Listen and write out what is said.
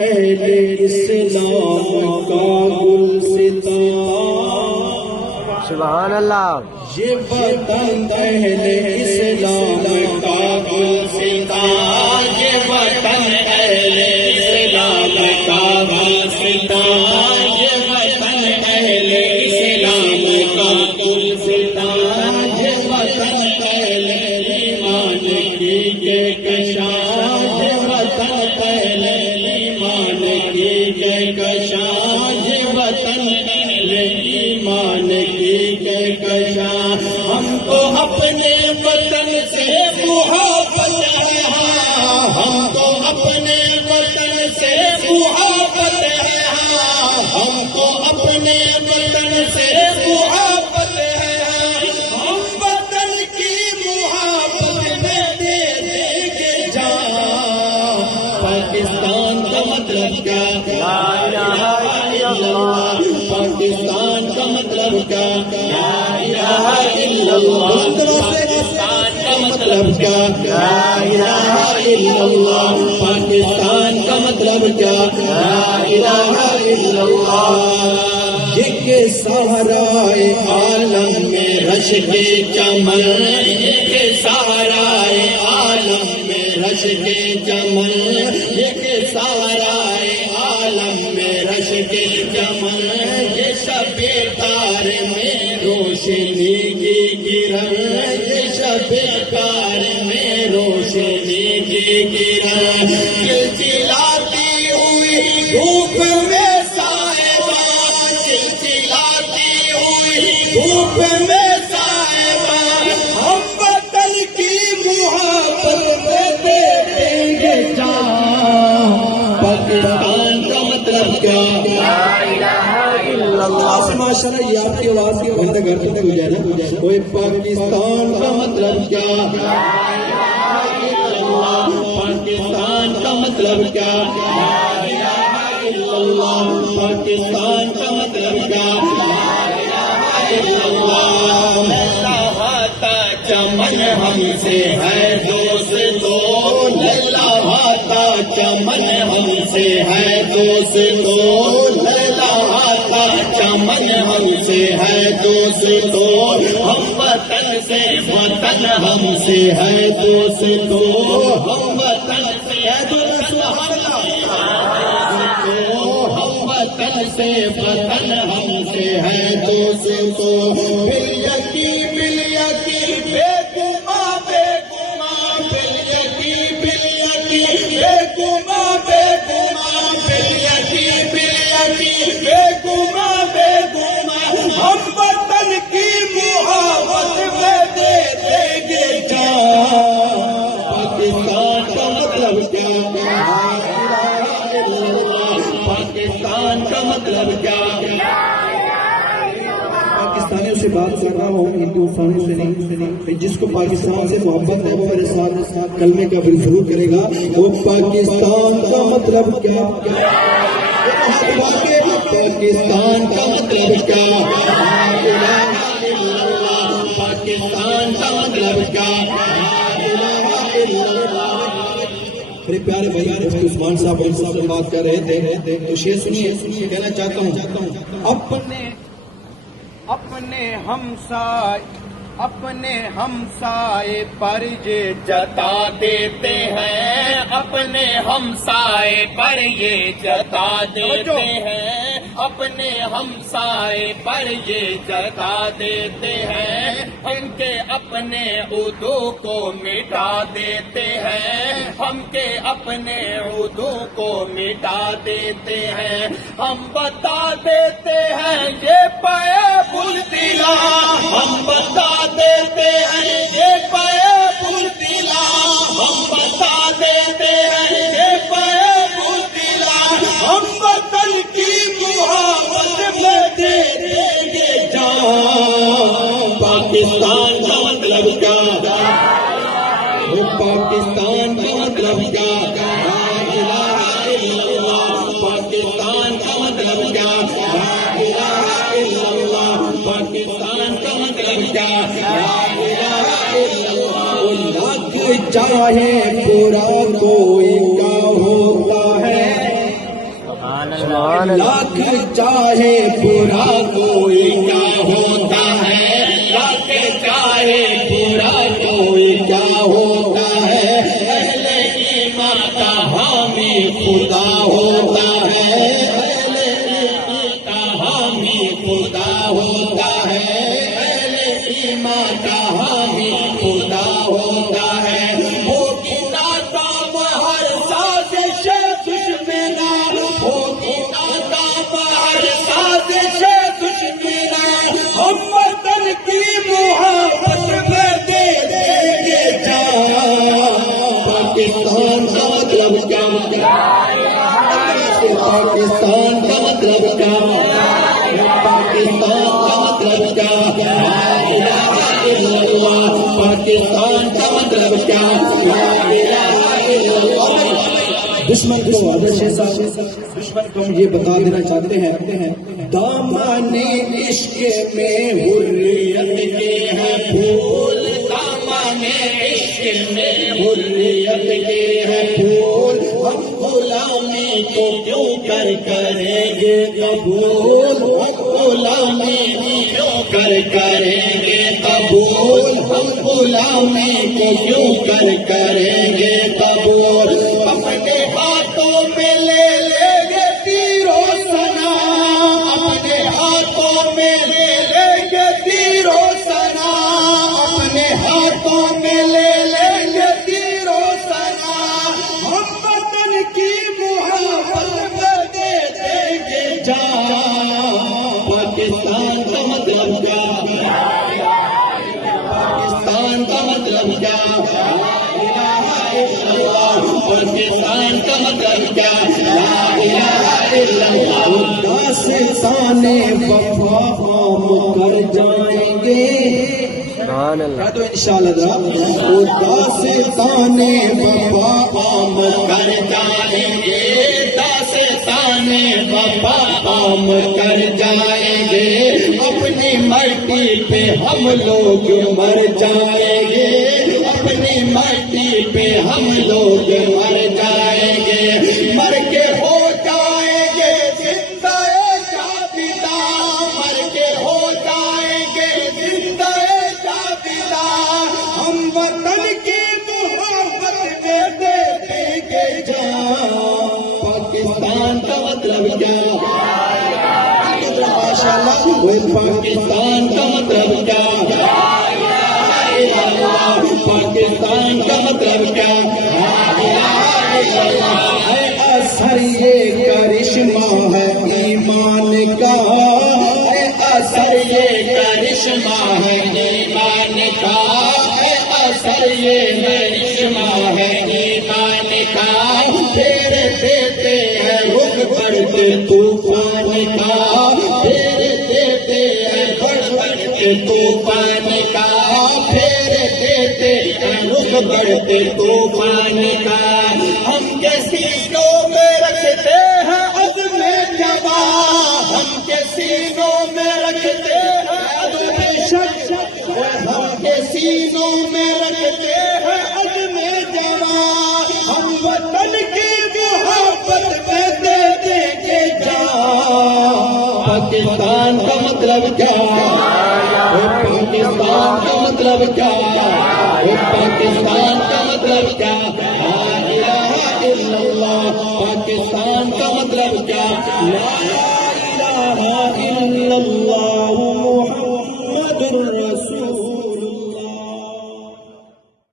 اہل اسلام کا گلستان، سبحان اللہ، یہ وطن اہل اسلام کا گلستان، یہ وطن اہل اسلام کا گلستان، یہ وطن اہل اسلام کا گلستان، یہ وطن اہل ایمان کی کہکشاں، یہ وطن اہل ایمان کی کہکشاں، یہ وطن اہل ایمان کی کہکشاں، ہم کو اپنے وطن سے محبت ہے، ہم کو اپنے وطن سے محبت ہے، ہم کو اپنے وطن سے محبت ہے، ہم وطن کی محبت میں دے دیں گے جان۔ پاکستان کا مطلب کیا؟ لا الہ الا اللہ، پاکستان کا مطلب کیا؟ لا الہ الا اللہ، پاکستان کا مطلب کیا؟ لا الہ الا اللہ، پاکستان کا مطلب کیا؟ لا الہ الا اللہ۔ ایک سہرائے عالم میں رش کے چمن، ایک سہرائے عالم میں رش کے چمن، ایک سہرائے عالم میں رش کے چمن، یہ شب تار میں روشنی کی کرن، یہ شب تار میں روشنی کی کرن، چلچلاتی ہوئی دھوپ میں صاحبہ، چلچلاتی ہوئی دھوپ میں صاحبہ، ہم وطن کی محبت میں دے دیں گے جان۔ پاکستان کا مطلب کیا؟ لا الہ الا اللہ، ماشاء اللہ، یہ آپ کی آواز کی بندہ گھر تک ہو جائے نا، کوئی پاکستان کا مطلب کیا؟ لا الہ الا اللہ، پاکستان کا مطلب کیا؟ لا الہ الا اللہ، پاکستان کا مطلب کیا؟ لا الہ الا اللہ۔ لہلاتا چمن ہم سے ہے دوستو، لہلاتا چمن ہم سے ہے دوستو، لہلاتا چمن ہم سے ہے دوستو، ہم وطن سے وطن ہم سے ہے دوستو، ہم وطن سے ہے دوستو، ہم وطن سے وطن ہم سے ہے دوستو، بل یقین بل یقین بے گما بے گما، بل یقین بل یقین بے گما بے گما، بل یقین بل یقین بے گما بے گما، ہم وطن کی محبت میں دے دیں گے جان۔ پاکستان کا مطلب کیا؟ پاکستان کا مطلب کیا؟ پاکستانیوں سے بات کر رہا ہوں، ہندوستانیوں سے نہیں۔ جس کو پاکستان سے محبت ہے وہ میرے ساتھ کلمے کا بھی ضرور کرے گا۔ وہ پاکستان کا مطلب کیا؟ پاکستان کا مطلب کیا؟ لا الہ الا اللہ، پاکستان کا مطلب کیا؟ لا الہ الا اللہ۔ میرے پیارے بھائی مفتی عثمان صاحب سے بات کر رہے تھے، تو شعر سنیے، کہنا چاہتا ہوں اپنے ہمسائے پر یہ جتا دیتے ہیں، اپنے ہمسائے پر یہ جتا دیتے ہیں، اپنے ہمسائے پر یہ جتا دیتے ہیں، ہم کے اپنے عدو کو مٹا دیتے ہیں، ہم کے اپنے عدو کو مٹا دیتے ہیں، ہم بتا دیتے ہیں یہ پے بلدلا، ہم بتا دیتے ہیں یہ پے بلدلا، ہم بتا دیتے ہیں یہ پے بلدلا، ہم وطن کی محبت میں دے دیں گے جان۔ پاکستان کا مطلب کیا؟ پاکستان کا مطلب کیا؟ لا الہ الا اللہ، پاکستان کا مطلب کیا؟ لا الہ الا اللہ، پاکستان کا مطلب کیا؟ لا الہ الا اللہ۔ لگ چاہے برا کوئی کا ہوتا ہے، سبحان اللہ لاکھ چاہے برا کوئی کیا ہوتا ہے، لاکھ چاہے برا کوئی کیا ہوتا ہے، اہل ایمان کا حامی خدا ہوتا ہے، اہل ایمان کا حامی خدا ہوتا ہے، اہل ایمان کا حامی خدا ہوتا ہے۔ ہوگی ناکام ہر سازش دشمنا، ہوگی ناکام ہر سازش دشمنا، ہم وطن کی محبت میں دے دیں گے جان۔ پاکستان کا مطلب کیا؟ پاکستان کا مطلب کیا؟ پاکستان کا مطلب کیا؟ لا الہ الا اللہ۔ پاکستان کا مطلب کیا؟ لا الہ الا اللہ۔ دشمن کو دشمن کو ہم یہ بتا دینا چاہتے ہیں، دامن عشق میں حریت کے ہے پھول، دامن عشق میں حریت کے ہے پھول، ہم غلامی کو کیوں کریں گے قبول، ہم غلامی کیوں کریں گے قبول، ہم غلامی کو کیوں کریں گے قبول۔ اپنے ہاتھوں میں لے لیں گے تیر و سنا، اپنے ہاتھوں میں لے لیں گے تیر و سنا، اپنے ہاتھوں میں لے لیں گے تیر و سنا، ہم وطن کی محبت میں دے دیں گے جان۔ پاکستان کا مطلب کیا؟ پاکستان کا مطلب کیا؟ پاکستان کا مطلب کیا؟ لا الہ الا اللہ۔ داستان وفا ہم کر جائیں گے، سبحان اللہ تو انشاءاللہ وہ داستان وفا ہم کر جائیں گے، داستان وفا ہم کر جائیں گے، اپنی مٹی پہ ہم لوگ مر جائیں گے، اپنی مٹی پہ ہم لوگ مر جائیں گے، مر کے ہو جائیں گے زندہ جاویدہ، مر کے ہو جائیں گے زندہ جاویدہ، ہم وطن کی محبت میں دے دیں گے جان۔ پاکستان کا مطلب کیا؟ ماشاءاللہ پاکستان کا مطلب کیا؟ پاکستان کا مطلب کیا؟ ہے اثر یہ کرشمہ ہے ایمان کا، ہے اثر یہ کرشمہ ہے ایمان کا، ہے اثر یہ کرشمہ ہے ایمان کا، پھر دیتے ہیں رخ بڑھتے طوفان کا، پھر دیتے ہیں رخ بڑھتے طوفان کا، پھر دیتے ہیں رخ بڑھتے طوفان کا، ہم کے سینوں میں رکھتے ہیں عزم جواں، ہم کے سینوں میں رکھتے ہیں عزم شک، ہم کے سینوں میں رکھتے ہیں عزم جواں، ہم وطن کی محبت میں دے دیں گے جان۔ پاکستان کا مطلب کیا؟ پاکستان کا مطلب کیا؟ پاکستان کا مطلب کیا؟ لا الہ الا اللہ۔ پاکستان کا مطلب کیا؟ لا الہ الا اللہ محمد الرسول